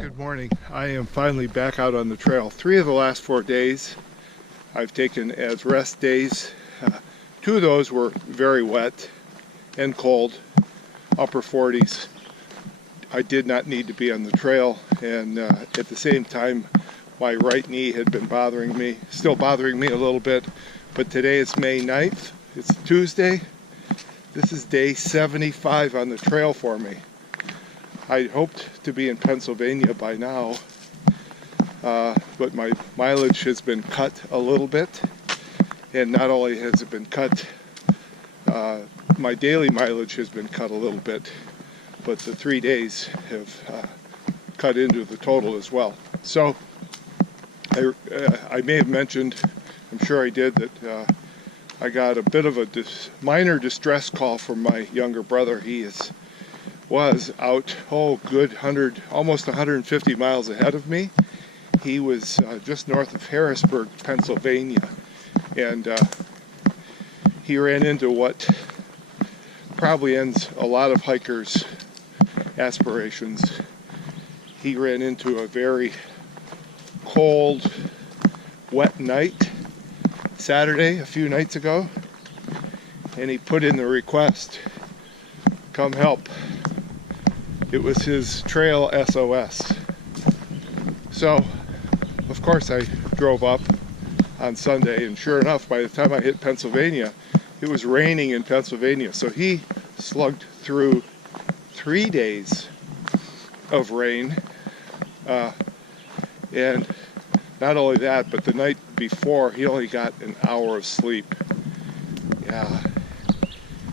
Good morning. I am finally back out on the trail. 3 of the last 4 days I've taken as rest days. 2 of those were very wet and cold, upper 40s. I did not need to be on the trail, and at the same time my right knee had been bothering me, still bothering me a little bit, but today is May 9th. It's Tuesday. This is day 75 on the trail for me. I hoped to be in Pennsylvania by now, but my mileage has been cut a little bit, and not only has it been cut, my daily mileage has been cut a little bit, but the 3 days have cut into the total as well. So I may have mentioned, I'm sure I did, that I got a bit of a minor distress call from my younger brother. He was out, good 100, almost 150 miles ahead of me. He was just north of Harrisburg, Pennsylvania, and he ran into what probably ends a lot of hikers' aspirations. He ran into a very cold, wet night Saturday, a few nights ago, and he put in the request, "Come help." It was his trail SOS. So, of course, I drove up on Sunday, and sure enough, by the time I hit Pennsylvania, it was raining in Pennsylvania. So he slugged through 3 days of rain, and not only that, but the night before, he only got an hour of sleep. Yeah,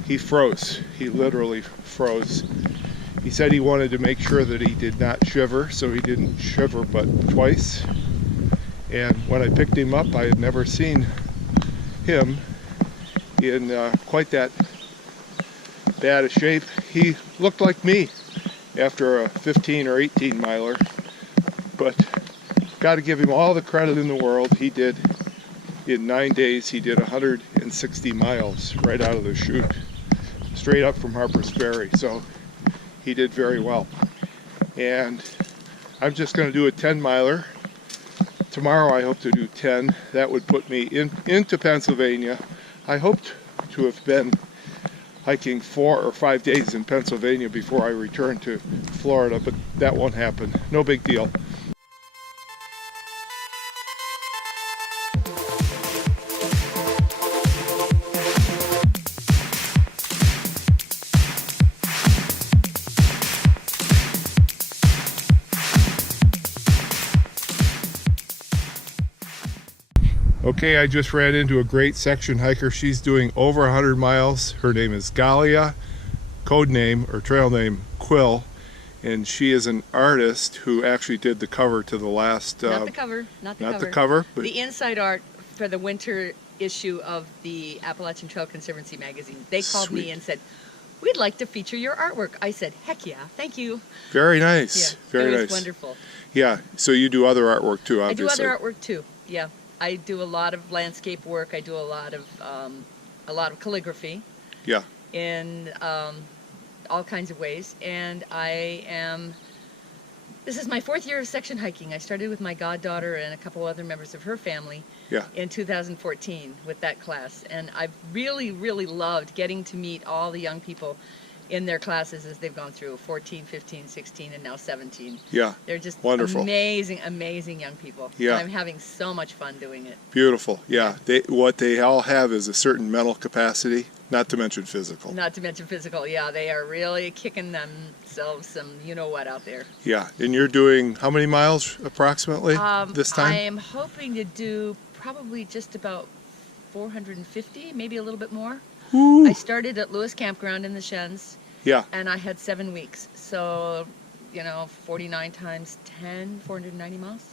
he froze. He literally froze. He said he wanted to make sure that he did not shiver, so he didn't shiver but twice. And when I picked him up, I had never seen him in quite that bad a shape. He looked like me after a 15 or 18 miler, but got to give him all the credit in the world. He did, in 9 days, he did 160 miles right out of the chute, straight up from Harper's Ferry. So he did very well. And I'm just going to do a 10 miler. Tomorrow I hope to do 10. That would put me into Pennsylvania. I hoped to have been hiking 4 or 5 days in Pennsylvania before I return to Florida, but that won't happen. No big deal. Okay, I just ran into a great section hiker. She's doing over 100 miles. Her name is Galia, code name or trail name Quill, and she is an artist who actually did the cover to the last... not the cover, but the inside art for the winter issue of the Appalachian Trail Conservancy magazine. They called me and said, "We'd like to feature your artwork." I said, "Heck yeah, thank you." Very nice. Yeah, very nice. It was wonderful. Yeah, so you do other artwork too, obviously. I do other artwork too, yeah. I do a lot of landscape work. I do a lot of calligraphy. Yeah. In all kinds of ways. And this is my 4th year of section hiking. I started with my goddaughter and a couple other members of her family in 2014 with that class. And I've really, really loved getting to meet all the young people in their classes as they've gone through 14, 15, 16, and now 17. Yeah. They're just wonderful. Amazing, amazing young people. Yeah. And I'm having so much fun doing it. Beautiful. Yeah. What they all have is a certain mental capacity, not to mention physical. Not to mention physical, yeah. They are really kicking themselves some you-know-what out there. Yeah. And you're doing how many miles approximately this time? I am hoping to do probably just about 450, maybe a little bit more. Ooh. I started at Lewis Campground in the Shens. Yeah. And I had 7 weeks. So, 49 times 10, 490 miles.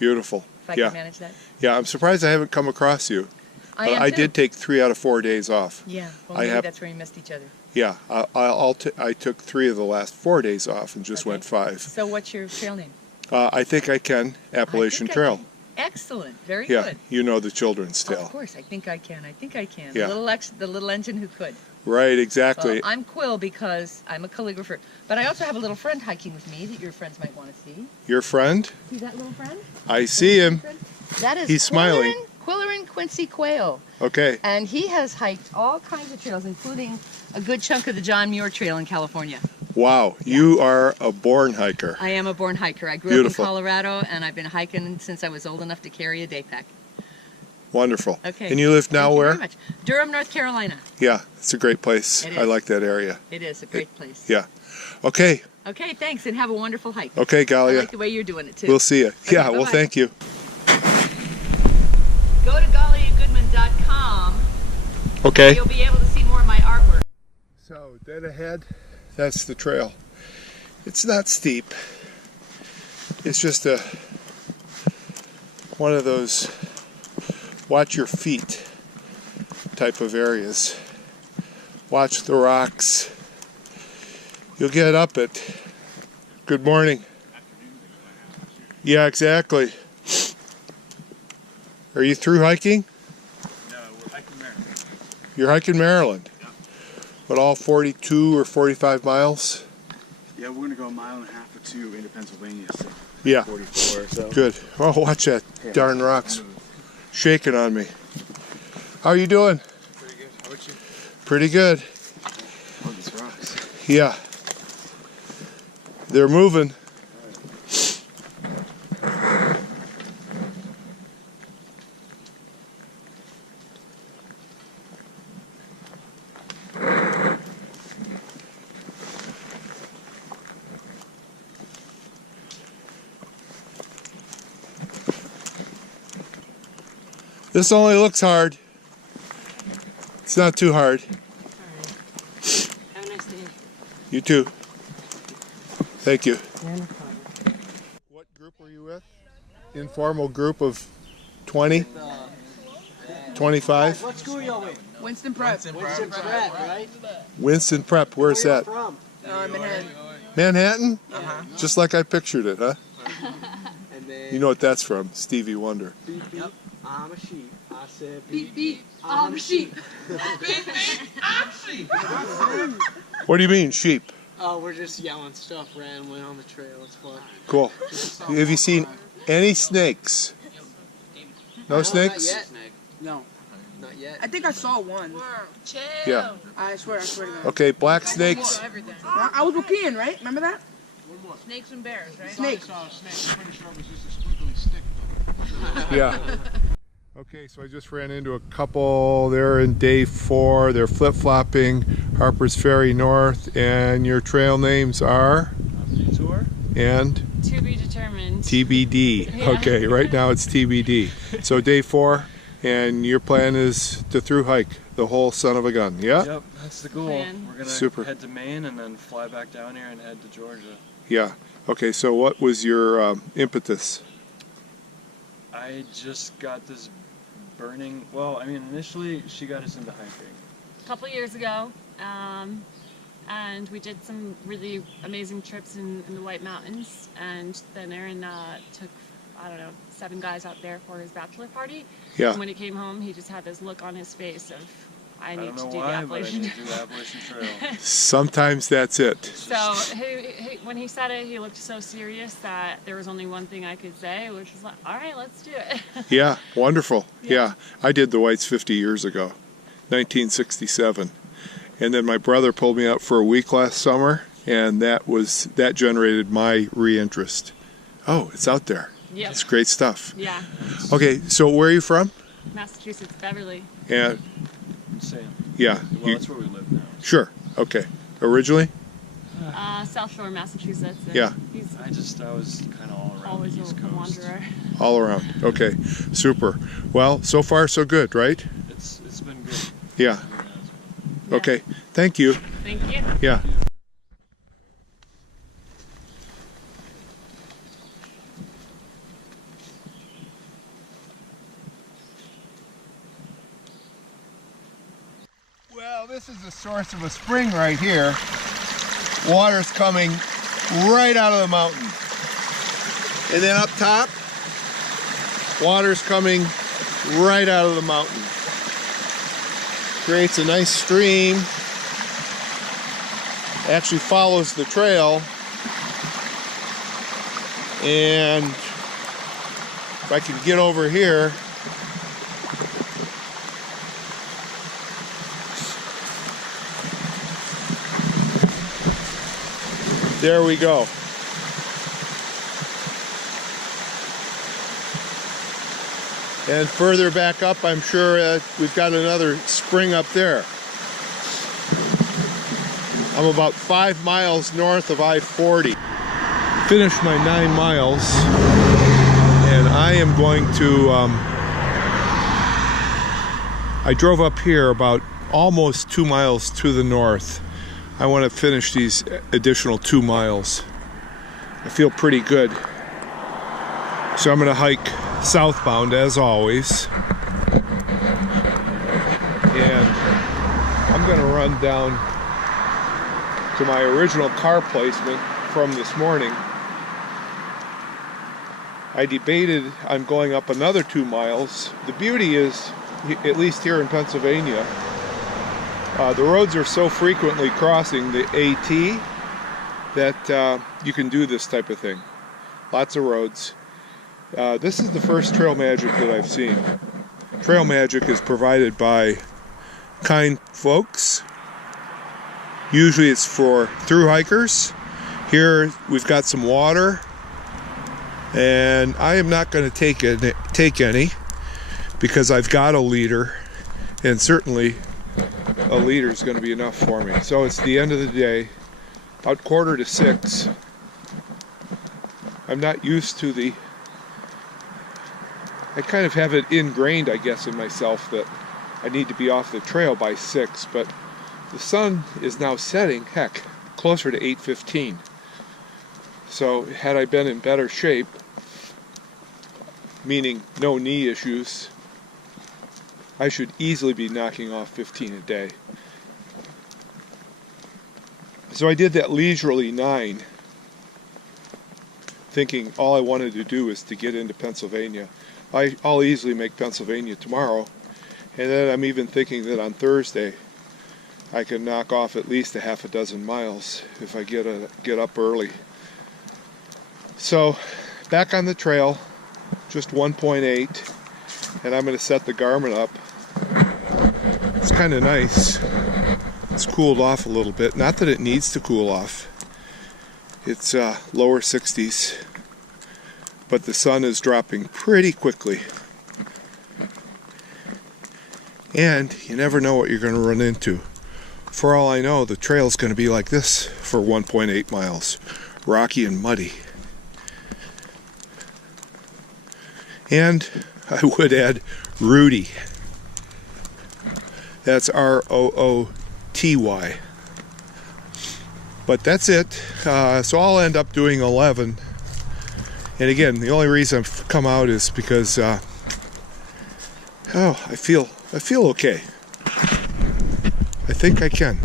Beautiful. If I can manage that. Yeah, I'm surprised I haven't come across you. I did take 3 out of 4 days off. Yeah, well, maybe that's where we missed each other. Yeah, I took 3 of the last 4 days off and just went 5. So what's your trail name? I think I can. Appalachian Trail. Excellent. Very Yeah, good. you know the Children's Tale. Of course, I think I can. Yeah. The little engine who could. Right, exactly. Well, I'm Quill because I'm a calligrapher, but I also have a little friend hiking with me that your friends might want to see. Your friend? See that little friend? I see him. That is He's smiling. Quillerin Quincy Quayle. Okay. And he has hiked all kinds of trails, including a good chunk of the John Muir Trail in California. Wow, you are a born hiker. I am a born hiker. I grew up in Colorado, and I've been hiking since I was old enough to carry a day pack. Wonderful. Okay. And you live now where? Thank you very much. Durham, North Carolina. Yeah, it's a great place. It is. I like that area. It is a great place. Yeah. Okay. Okay, thanks, and have a wonderful hike. Okay, Galia. I like the way you're doing it, too. We'll see you. Okay, yeah, bye-bye. well, thank you. Go to GaliaGoodman.com. Okay. You'll be able to see more of my artwork. So, dead ahead, that's the trail. It's not steep. It's just one of those watch your feet type of areas. Watch the rocks. You'll get up it. Good morning. Yeah, exactly. Are you through hiking? No, we're hiking Maryland. You're hiking Maryland? Yeah. But all 42 or 45 miles? Yeah, we're going to go 1.5 miles or 2 into Pennsylvania. So Yeah. 44 or so. Good. Oh, watch that darn rocks shaking on me. How are you doing? Pretty good. How about you? Pretty good. Oh, these rocks. Yeah. They're moving. This only looks hard. It's not too hard. Have a nice day. You too. Thank you. What group were you with? Informal group of 20? 25? What school y'all with? Winston Prep. Winston Prep, right? Winston Prep. Where's Where that? y'all from? Manhattan. Manhattan? Uh-huh. Just like I pictured it, huh? And then You know what that's from? Stevie Wonder. beep beep, I'm a sheep. I said Beep beep. beep, I'm a sheep. What do you mean, sheep? Oh, we're just yelling stuff randomly on the trail. It's fun. Cool. Have you seen any snakes? No snakes? Not yet. No. Not yet. I think I saw one. Yeah. I swear to God. Okay, black snakes. I was Waukeen, right? Remember that? Snakes and bears, right? Snake. Yeah. Okay, so I just ran into a couple. They're in day 4. They're flip-flopping Harper's Ferry North, and your trail names are? Detour? And? To be determined. TBD. Yeah. Okay, right now it's TBD. So day 4, and your plan is to through hike the whole son of a gun, yeah? Yep, that's the goal. Plan. We're going Super. to head to Maine and then fly back down here and head to Georgia. Yeah. Okay, so what was your impetus? I just got this burning, well, I mean, initially she got us into hiking. A couple years ago, and we did some really amazing trips in the White Mountains, and then Aaron took, I don't know, 7 guys out there for his bachelor party. Yeah. And when he came home, he just had this look on his face of, I need to do the But I Appalachian. need to do the Appalachian Trail. Sometimes that's it. So when he said it, he looked so serious that there was only one thing I could say, which was like, all right, let's do it. Yeah, wonderful. Yeah. Yeah. I did the Whites 50 years ago, 1967. And then my brother pulled me out for a week last summer, and that generated my re-interest. Oh, it's out there. Yep. It's great stuff. Yeah, Okay, so where are you from? Massachusetts, Beverly. And Sam. yeah, Well, that's where we live now. sure. Okay. Originally? South Shore, Massachusetts. And Yeah. He's I was kind of all around always the East a Coast. wanderer. All around. Okay. Super. Well, so far so good, right? It's been good. Yeah. Yeah. Okay. Thank you. Thank you. Yeah. Well, this is the source of a spring right here. Water's coming right out of the mountain. And then up top, Water's coming right out of the mountain. Creates a nice stream. Actually follows the trail. And if I can get over here, there we go. And further back up, I'm sure we've got another spring up there. I'm about 5 miles north of I-40. Finished my 9 miles, and I am going to, I drove up here about almost 2 miles to the north. I want to finish these additional 2 miles. I feel pretty good. So I'm going to hike southbound as always. And I'm going to run down to my original car placement from this morning. I debated on going up another 2 miles. The beauty is, at least here in Pennsylvania, the roads are so frequently crossing the AT that you can do this type of thing. Lots of roads. This is the first trail magic that I've seen. Trail magic is provided by kind folks. Usually it's for through hikers. Here we've got some water, and I am not going to take any because I've got a leader, and certainly a liter is going to be enough for me. So it's the end of the day, about 5:45. I'm not used to the, I kind of have it ingrained, I guess, in myself that I need to be off the trail by 6, but the sun is now setting, heck, closer to 8:15. So had I been in better shape, meaning no knee issues, I should easily be knocking off 15 a day. So I did that leisurely 9, thinking all I wanted to do is to get into Pennsylvania. I'll easily make Pennsylvania tomorrow, and then I'm even thinking that on Thursday I can knock off at least a half a dozen miles if I get up early. So back on the trail, just 1.8, and I'm going to set the Garmin up. It's kind of nice. It's cooled off a little bit. Not that it needs to cool off. It's lower 60s, but the sun is dropping pretty quickly. And you never know what you're going to run into. For all I know, the trail's going to be like this for 1.8 miles. Rocky and muddy. And I would add Rudy. That's R-O-O-T-Y. But that's it. So I'll end up doing 11. And again, the only reason I've come out is because I feel okay. I think I can.